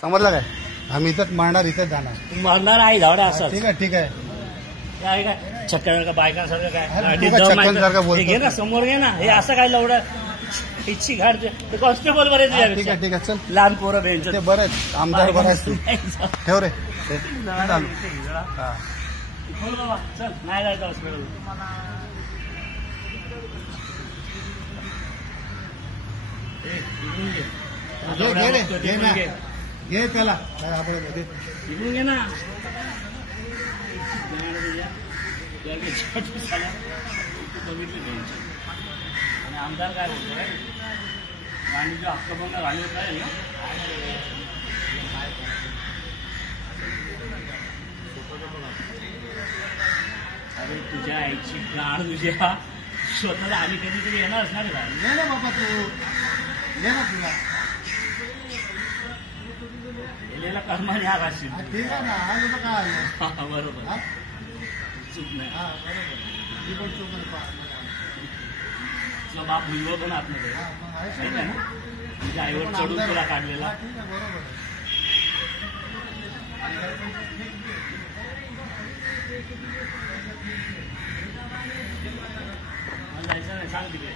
समजलं काय? आम्ही इथंच मारणार, इथंच जाणार. मारणार आहे धावड्या असं. ठीक आहे ठीक आहे. काय काय छक्क्यासारखं बायकांसारखं काय छक्क्यांसारखं बोलतो. घे ना समोर घे ना. हे असं काय लवडं इच्छी घाट ते कॉन्स्टेबल बरेच. ठीक आहे ठीक आहे चल. लहान पोरं बेंच ते बरं आहे, आमदार बरं आहे तू. ठेव रे. चल नाही जायचं हॉस्पिटल. घे रे, घे ना, घे त्याला. इकडून घे ना. आणि आमदार काय बोलतोय? गांधीचा हक्कभंग झाली होत आहे ना. अरे तुझ्या आईची प्राण तुझ्या स्वतःला आम्ही कधीतरी येणार असणार का? घे ना बाबा तू, घे ना तुला. गेलेला कर्माने हा राशील. ठीक आहे ना, आज काय आलं. बरोबर चूक नाही. तुझा बाप मुलगा पण आतमध्ये आहे ना. तुझ्या आईवर चढून तुला काढलेला. जायचं नाही, सांग तिथे.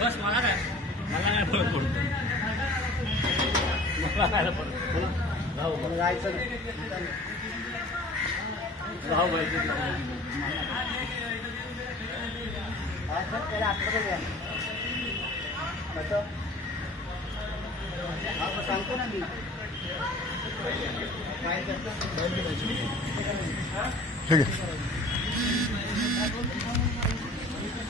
बस मला काय फरक पडतो. मला काय फरक राहू मला जायचं नाही. राहू पाहिजे सांगतो ना मी. ठीक आहे.